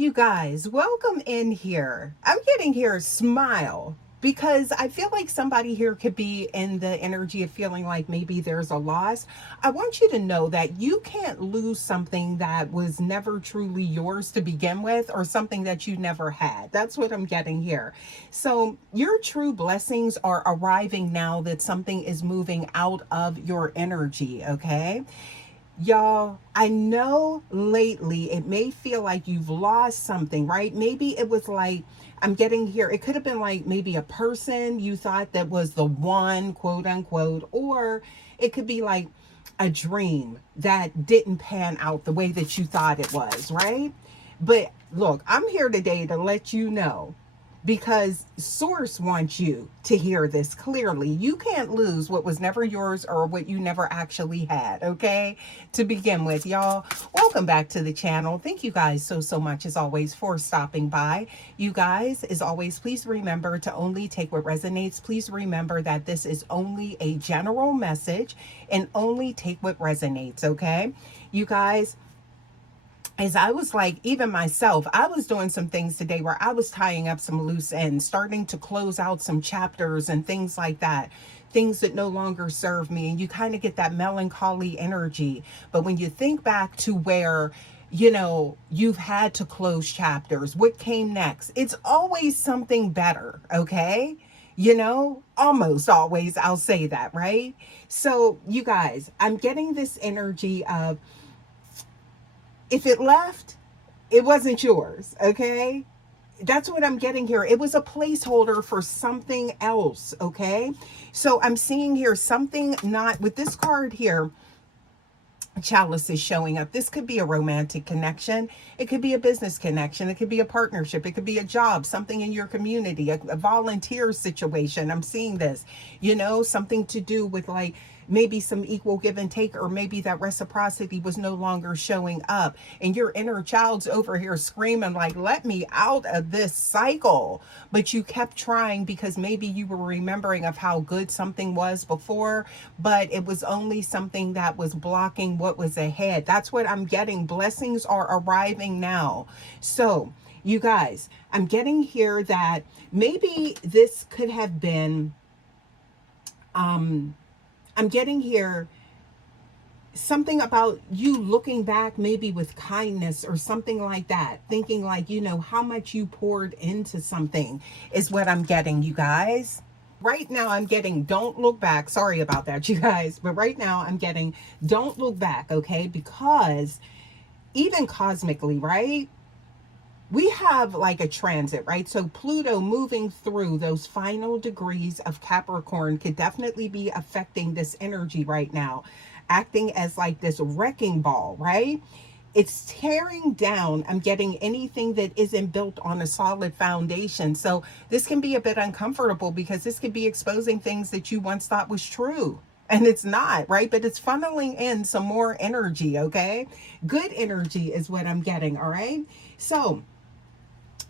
You guys, welcome in here. I'm getting here smile because I feel like somebody here could be in the energy of feeling like maybe there's a loss. I want you to know that you can't lose something that was never truly yours to begin with or something that you never had. That's what I'm getting here. So, your true blessings are arriving now that something is moving out of your energy, okay? Y'all, I know lately it may feel like you've lost something, right? Maybe it was like, I'm getting here, it could have been like maybe a person you thought that was the one, quote unquote, or it could be like a dream that didn't pan out the way that you thought it was, right? But look, I'm here today to let you know because source wants you to hear this clearly. You can't lose what was never yours or what you never actually had, okay? To begin with, y'all, welcome back to the channel. Thank you guys so much as always for stopping by. You guys, as always, please remember to only take what resonates. Please remember that this is only a general message and only take what resonates, okay? You guys, as I was like, even myself, I was doing some things today where I was tying up some loose ends, starting to close out some chapters and things like that, things that no longer serve me. And you kind of get that melancholy energy. But when you think back to where, you've had to close chapters, what came next? It's always something better, okay? Almost always, I'll say that, right? So, you guys, I'm getting this energy of if it left, it wasn't yours, okay? That's what I'm getting here. It was a placeholder for something else, okay? So I'm seeing here something not with this card here. Chalice is showing up. This could be a romantic connection. It could be a business connection. It could be a partnership. It could be a job, something in your community, a volunteer situation. I'm seeing this, something to do with like maybe some equal give and take, or maybe that reciprocity was no longer showing up. And your inner child's over here screaming, like, let me out of this cycle. But you kept trying because maybe you were remembering of how good something was before, but it was only something that was blocking what was ahead. That's what I'm getting. Blessings are arriving now. So, you guys, I'm getting here that maybe this could have been, I'm getting here something about you looking back maybe with kindness or something like that, thinking like, how much you poured into something is what I'm getting, you guys. Right now I'm getting don't look back. Sorry about that, you guys. But right now I'm getting don't look back, okay? Because even cosmically, right? We have like a transit, right? So Pluto moving through those final degrees of Capricorn could definitely be affecting this energy right now, acting as like this wrecking ball, right? It's tearing down. I'm getting anything that isn't built on a solid foundation. So this can be a bit uncomfortable because this could be exposing things that you once thought was true. And it's not, right? But it's funneling in some more energy, okay? Good energy is what I'm getting, all right? So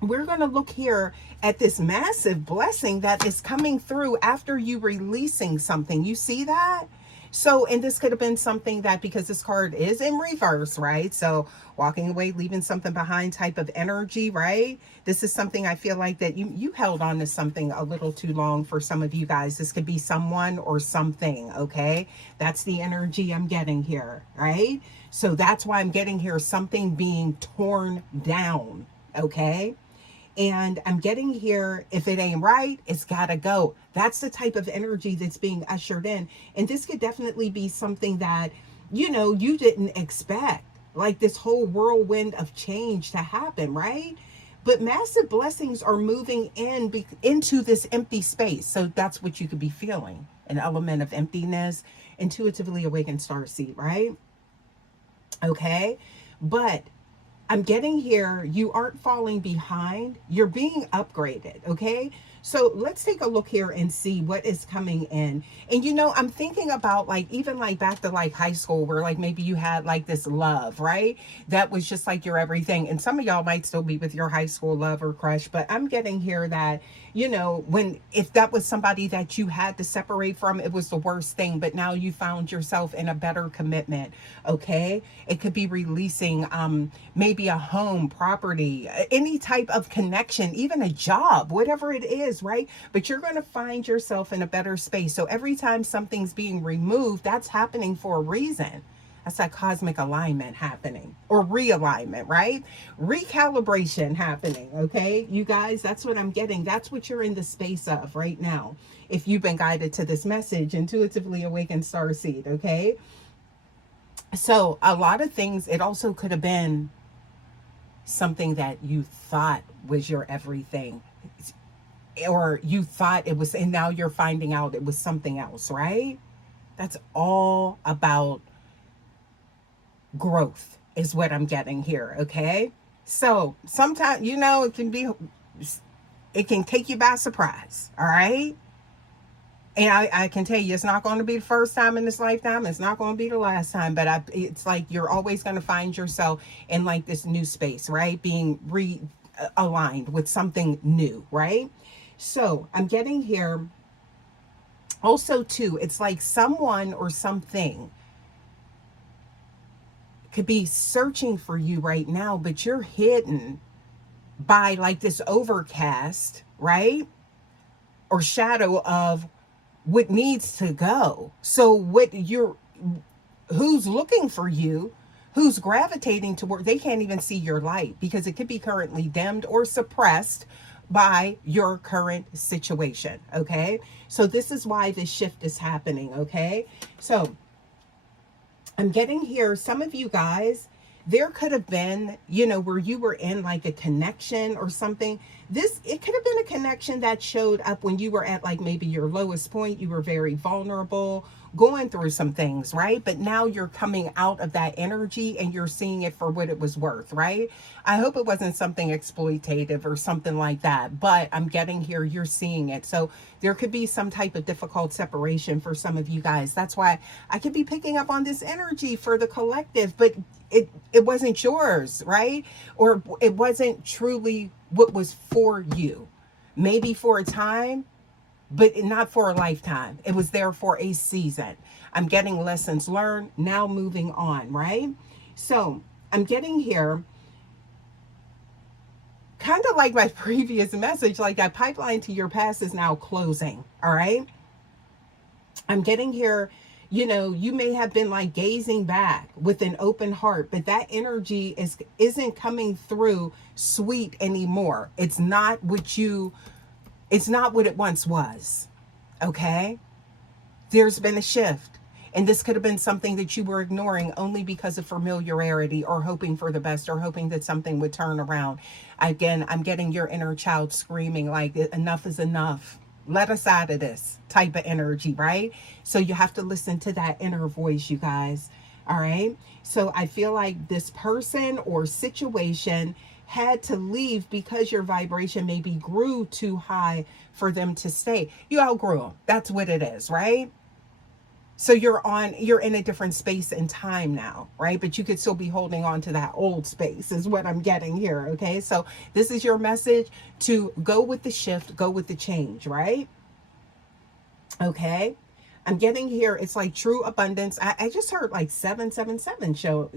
we're going to look here at this massive blessing that is coming through after you releasing something. You see that? So, and this could have been something that, because this card is in reverse, right? So, walking away, leaving something behind type of energy, right? This is something I feel like that you held on to something a little too long for some of you guys. This could be someone or something, okay? That's the energy I'm getting here, right? So, that's why I'm getting here something being torn down, okay? And I'm getting here, if it ain't right, it's gotta go. That's the type of energy that's being ushered in. And this could definitely be something that, you didn't expect. Like this whole whirlwind of change to happen, right? But massive blessings are moving into this empty space. So that's what you could be feeling. An element of emptiness, intuitively awakened starseed, right? Okay. But I'm getting here, you aren't falling behind, you're being upgraded, okay? So let's take a look here and see what is coming in. And I'm thinking about like even like back to like high school where like maybe you had like this love, right? That was just like your everything. And some of y'all might still be with your high school love or crush, but I'm getting here that, when if that was somebody that you had to separate from, it was the worst thing. But now you found yourself in a better commitment. Okay. It could be releasing maybe a home, property, any type of connection, even a job, whatever it is, right? But you're going to find yourself in a better space. So every time something's being removed, that's happening for a reason. That's that cosmic alignment happening or realignment, right? Recalibration happening, okay? You guys, that's what I'm getting. That's what you're in the space of right now. If you've been guided to this message, intuitively awakened starseed, okay? So a lot of things, it also could have been something that you thought was your everything, or you thought it was, and now you're finding out it was something else, right? That's all about growth is what I'm getting here, okay? So sometimes, it can take you by surprise, all right? And I can tell you, it's not going to be the first time in this lifetime. It's not going to be the last time. But it's like you're always going to find yourself in like this new space, right? Being realigned with something new, right? So I'm getting here also, too, it's like someone or something could be searching for you right now, but you're hidden by like this overcast, right? Or shadow of what needs to go. So who's looking for you, who's gravitating toward, they can't even see your light because it could be currently dimmed or suppressed by your current situation, okay? So this is why this shift is happening, okay? So I'm getting here, some of you guys, there could have been, where you were in like a connection or something. It could have been a connection that showed up when you were at like maybe your lowest point. You were very vulnerable, going through some things, right? But now you're coming out of that energy and you're seeing it for what it was worth, right? I hope it wasn't something exploitative or something like that, but I'm getting here, you're seeing it. So there could be some type of difficult separation for some of you guys. That's why I could be picking up on this energy for the collective, but it wasn't yours, right? Or it wasn't truly what was for you. Maybe for a time, but not for a lifetime. It was there for a season. I'm getting lessons learned, now moving on, right? So I'm getting here kind of like my previous message, like that pipeline to your past is now closing, all right? I'm getting here, you may have been like gazing back with an open heart, but that energy isn't coming through sweet anymore. It's not what it once was. Okay? There's been a shift. And this could have been something that you were ignoring only because of familiarity or hoping for the best or hoping that something would turn around. Again, I'm getting your inner child screaming like enough is enough. Let us out of this type of energy, right? So you have to listen to that inner voice, you guys. All right. So I feel like this person or situation had to leave because your vibration maybe grew too high for them to stay. You outgrew them. That's what it is, right? So you're in a different space and time now, right? But you could still be holding on to that old space is what I'm getting here, okay? So this is your message to go with the shift, go with the change, right? Okay. I'm getting here, it's like true abundance. I just heard like 777 show.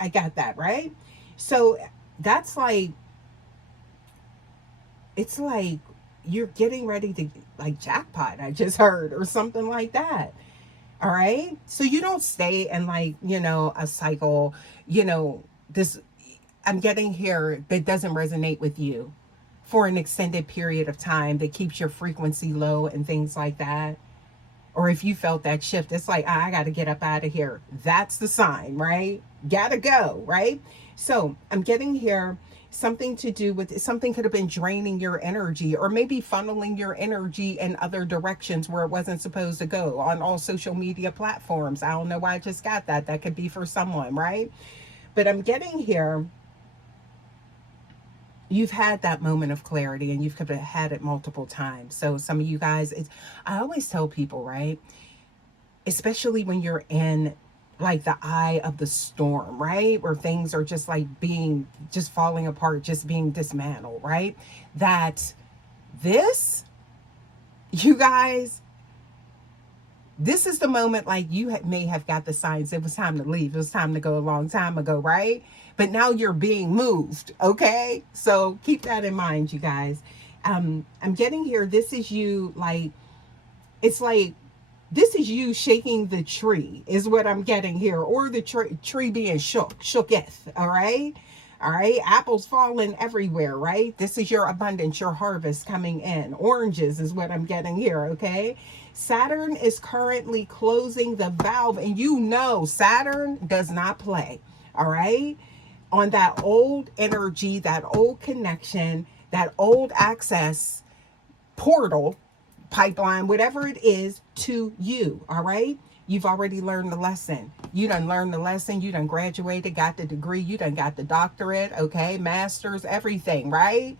I got that, right? So that's like, it's like you're getting ready to like jackpot, I just heard, or something like that. All right. So you don't stay in like, a cycle, this, I'm getting here that doesn't resonate with you for an extended period of time that keeps your frequency low and things like that. Or if you felt that shift, it's like, I got to get up out of here. That's the sign, right? Gotta go, right? So I'm getting here something to do with something could have been draining your energy or maybe funneling your energy in other directions where it wasn't supposed to go on all social media platforms. I don't know why I just got that. That could be for someone, right? But I'm getting here you've had that moment of clarity, and you've could have had it multiple times. So some of you guys, I always tell people, right, especially when you're in like the eye of the storm, right, where things are just like being just falling apart, just being dismantled, right, that this, you guys, this is the moment, like you may have got the signs it was time to leave, it was time to go a long time ago, right, but now you're being moved. Okay, so keep that in mind, you guys. I'm getting here, this is you, like, it's like this is you shaking the tree is what I'm getting here, or the tree being shooketh. All right, all right, apples falling everywhere, right, this is your abundance, your harvest coming in, oranges is what I'm getting here. Okay, Saturn is currently closing the valve, and you know Saturn does not play. All right, on that old energy, that old connection, that old access portal, pipeline, whatever it is, to you. All right, you've already learned the lesson, you done learned the lesson, you done graduated, got the degree, you done got the doctorate, okay, masters, everything, right,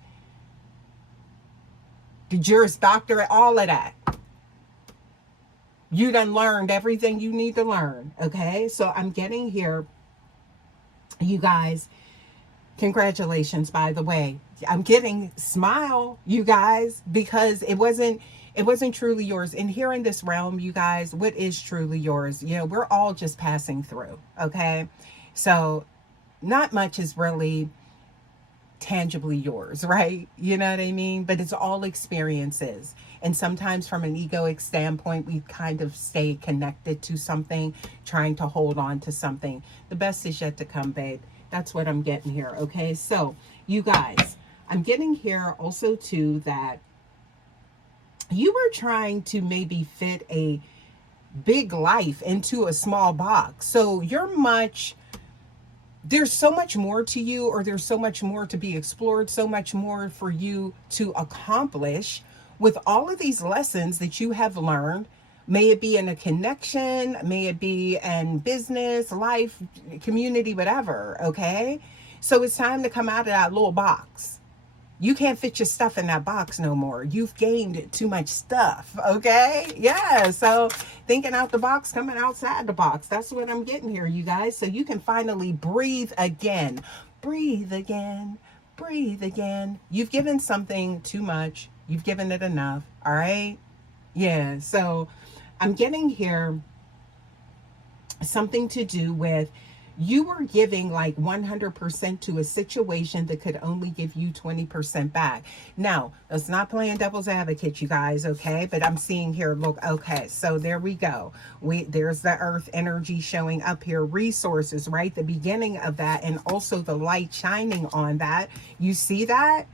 the Juris Doctorate, all of that. You done learned everything you need to learn. Okay, so I'm getting here, you guys, congratulations, by the way. I'm getting smile, you guys, because it wasn't truly yours. And here in this realm, you guys, what is truly yours? You know, we're all just passing through. Okay, so not much is really tangibly yours, right? You know what I mean? But it's all experiences. And sometimes from an egoic standpoint, we kind of stay connected to something, trying to hold on to something. The best is yet to come, babe. That's what I'm getting here. Okay, so you guys, I'm getting here also too that you were trying to maybe fit a big life into a small box. So you're much, there's so much more to you, or there's so much more to be explored, so much more for you to accomplish with all of these lessons that you have learned. May it be in a connection, may it be in business, life, community, whatever. Okay, so it's time to come out of that little box. You can't fit your stuff in that box no more. You've gained too much stuff. Okay, yeah, so thinking out the box, coming outside the box, that's what I'm getting here, you guys, so you can finally breathe again. Breathe again, breathe again. You've given something too much, you've given it enough. All right, yeah, so I'm getting here something to do with you were giving like 100% to a situation that could only give you 20% back. Now, that's not playing devil's advocate, you guys, okay? But I'm seeing here, look, okay, so there we go. There's the earth energy showing up here, resources, right? The beginning of that, and also the light shining on that. You see that?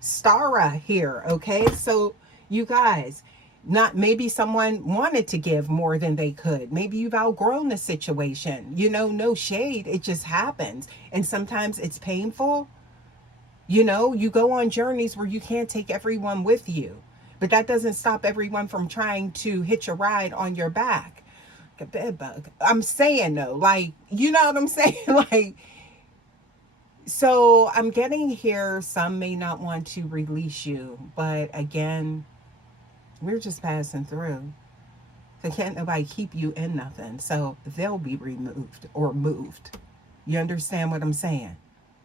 Stara here, okay? So you guys, not, maybe someone wanted to give more than they could, maybe you've outgrown the situation, you know, no shade, it just happens, and sometimes it's painful. You know, you go on journeys where you can't take everyone with you, but that doesn't stop everyone from trying to hitch a ride on your back. A bed bug, I'm saying, though, like, you know what I'm saying, like, so I'm getting here, some may not want to release you, but again, we're just passing through. So can't nobody keep you in nothing. So they'll be removed or moved. You understand what I'm saying?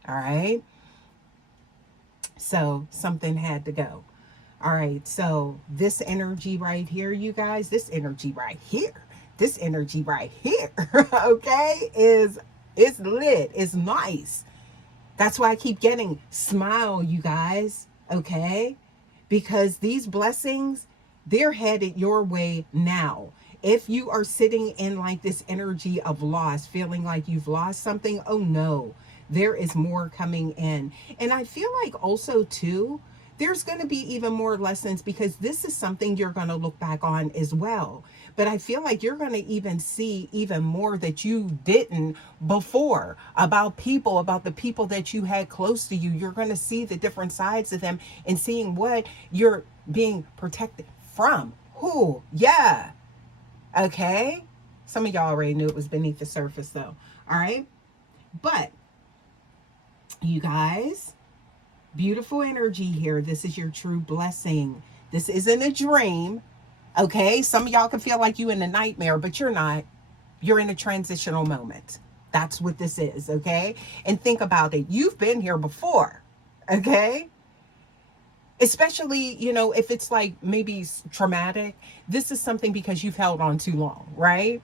All right. So something had to go. All right. So this energy right here, you guys, this energy right here, this energy right here, okay, is lit. It's nice. That's why I keep getting smile, you guys. Okay. Because these blessings, they're headed your way now. If you are sitting in like this energy of loss, feeling like you've lost something, oh no, there is more coming in. And I feel like also too, there's going to be even more lessons, because this is something you're going to look back on as well. But I feel like you're going to even see even more that you didn't before, about people, about the people that you had close to you. You're going to see the different sides of them, and seeing what you're being protected from. Who? Yeah. Okay. Some of y'all already knew it was beneath the surface, though. All right. But you guys, Beautiful energy here. This is your true blessing. This isn't a dream. Okay. Some of y'all can feel like you in a nightmare, but you're not. You're in a transitional moment. That's what this is. Okay. And think about it. You've been here before. Okay. Especially, if it's like maybe traumatic, this is something because you've held on too long, right?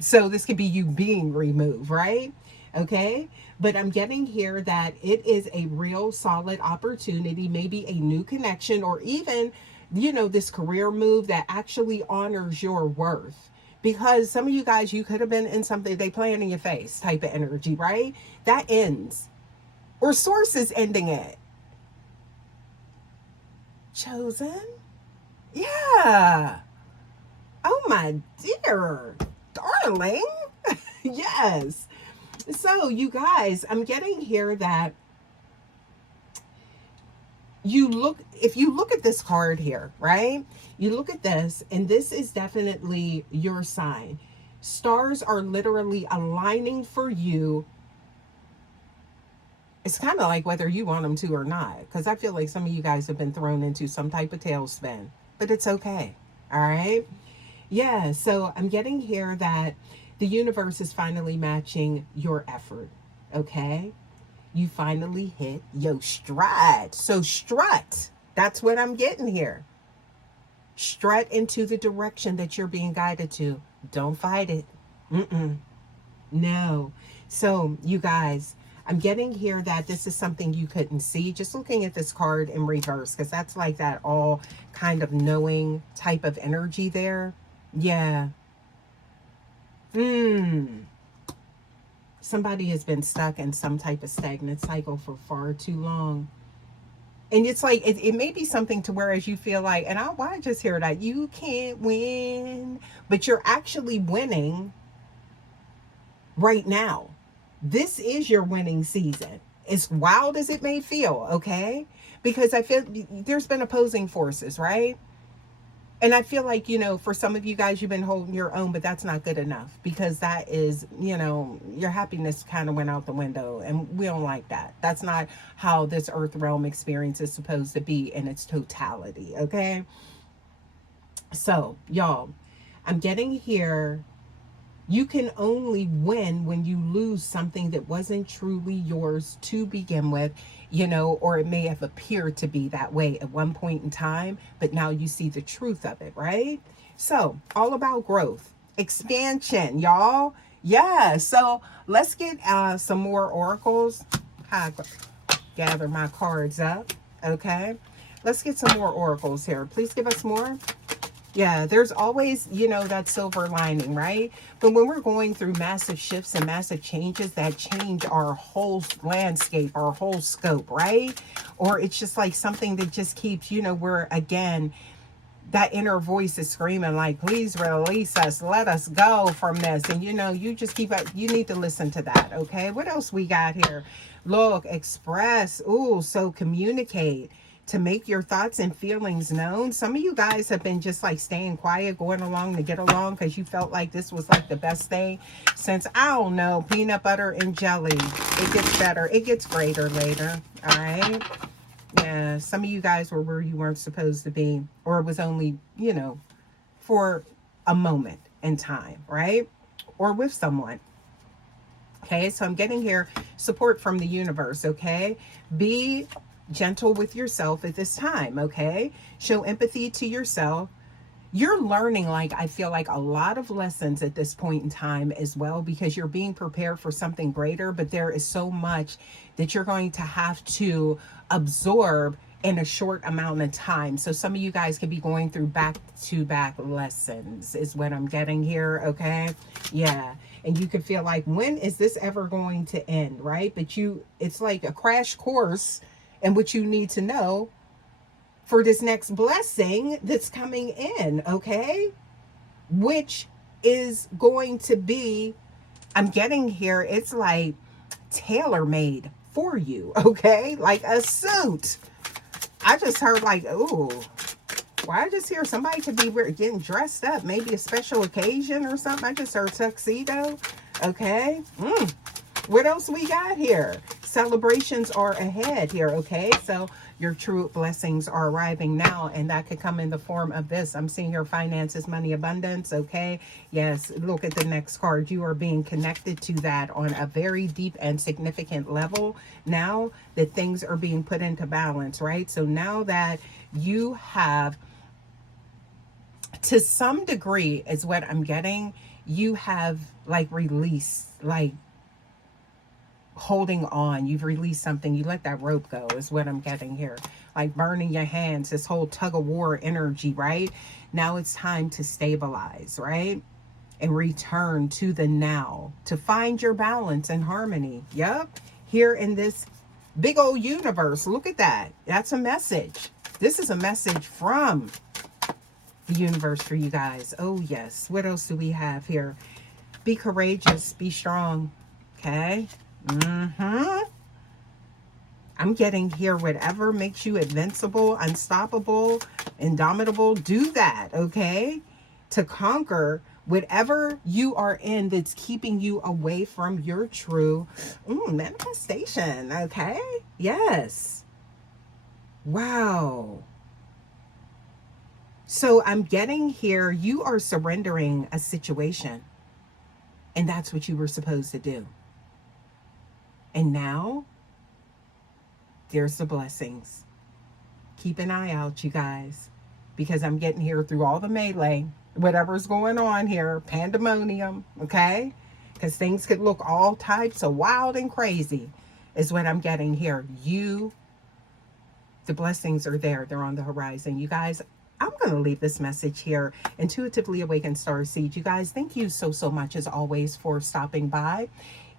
So this could be you being removed, right? Okay. But I'm getting here that it is a real solid opportunity, maybe a new connection, or even, this career move that actually honors your worth. Because some of you guys, you could have been in something they playing in your face type of energy, right? That ends. Or source is ending it. Chosen? Yeah. Oh my dear. Darling. Yes. So, you guys, I'm getting here that if you look at this card here, right? You look at this, and this is definitely your sign. Stars are literally aligning for you. It's kind of like whether you want them to or not, because I feel like some of you guys have been thrown into some type of tailspin, but it's okay. All right. Yeah. So I'm getting here that the universe is finally matching your effort. Okay. You finally hit your stride. So strut. That's what I'm getting here. Strut into the direction that you're being guided to. Don't fight it. Mm-mm. No. So, you guys, I'm getting here that this is something you couldn't see. Just looking at this card in reverse, because that's like that all kind of knowing type of energy there. Yeah. Somebody has been stuck in some type of stagnant cycle for far too long. And it's like, it may be something to whereas you feel like, and I just hear that you can't win, but you're actually winning right now. This is your winning season. As wild as it may feel, okay? Because I feel there's been opposing forces, right? And I feel like, for some of you guys, you've been holding your own, but that's not good enough because that is, your happiness kind of went out the window and we don't like that. That's not how this earth realm experience is supposed to be in its totality, okay? So, y'all, I'm getting here. You can only win when you lose something that wasn't truly yours to begin with, or it may have appeared to be that way at one point in time, but now you see the truth of it, right? So, all about growth, expansion, y'all. Yeah, so let's get some more oracles. I gather my cards up, okay? Let's get some more oracles here. Please give us more. Yeah, there's always, that silver lining, right? But when we're going through massive shifts and massive changes that change our whole landscape, our whole scope, right? Or it's just like something that just keeps, we're again, that inner voice is screaming like, please release us, let us go from this. And you just you need to listen to that, okay? What else we got here? Look, express. Ooh, so communicate to make your thoughts and feelings known. Some of you guys have been just like staying quiet, going along to get along because you felt like this was like the best thing since, I don't know, peanut butter and jelly. It gets better. It gets greater later. All right. Yeah. Some of you guys were where you weren't supposed to be, or it was only, for a moment in time, right? Or with someone. Okay. So I'm getting here support from the universe. Okay. Be gentle with yourself at this time, okay? Show empathy to yourself. You're learning, like, I feel like a lot of lessons at this point in time as well, because you're being prepared for something greater, but there is so much that you're going to have to absorb in a short amount of time. So some of you guys could be going through back-to-back lessons is what I'm getting here, okay? Yeah. And you could feel like, when is this ever going to end, right? But it's like a crash course and what you need to know for this next blessing that's coming in, okay? Which is going to be, I'm getting here, it's like tailor-made for you, okay? Like a suit. I just heard like, ooh, well, I just hear somebody could be getting dressed up, maybe a special occasion or something. I just heard tuxedo, okay? What else we got here? celebrations are ahead here, okay? So your true blessings are arriving now, and that could come in the form of this. I'm seeing here finances, money, abundance, okay? Yes, look at the next card. You are being connected to that on a very deep and significant level. Now that things are being put into balance, right? So now that you have, to some degree, is what I'm getting, you have like release, like holding on. You've released something. You let that rope go, is what I'm getting here. Like burning your hands, this whole tug of war energy, right? Now it's time to stabilize, right? And return to the now, to find your balance and harmony. Yep. Here in this big old universe. Look at that. That's a message. This is a message from the universe for you guys. Oh, yes. What else do we have here? Be courageous. Be strong. Okay. I'm getting here, whatever makes you invincible, unstoppable, indomitable, do that, okay? To conquer whatever you are in that's keeping you away from your true manifestation, okay? Yes. Wow. So I'm getting here, you are surrendering a situation, and that's what you were supposed to do. And now, there's the blessings. Keep an eye out, you guys, because I'm getting here through all the melee, whatever's going on here, pandemonium, okay? Because things could look all types of wild and crazy, is what I'm getting here. The blessings are there. They're on the horizon. You guys, I'm going to leave this message here. Intuitively Awakened Starseed. You guys, thank you so, so much, as always, for stopping by.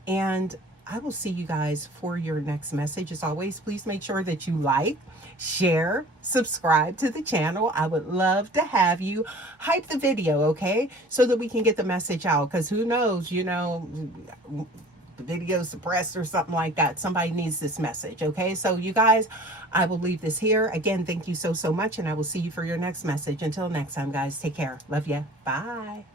And I will see you guys for your next message. As always, please make sure that you like, share, subscribe to the channel. I would love to have you hype the video, okay? So that we can get the message out. Because who knows, you know, the video suppressed or something like that. Somebody needs this message, okay? So you guys, I will leave this here. Again, thank you so, so much. And I will see you for your next message. Until next time, guys, take care. Love ya. Bye.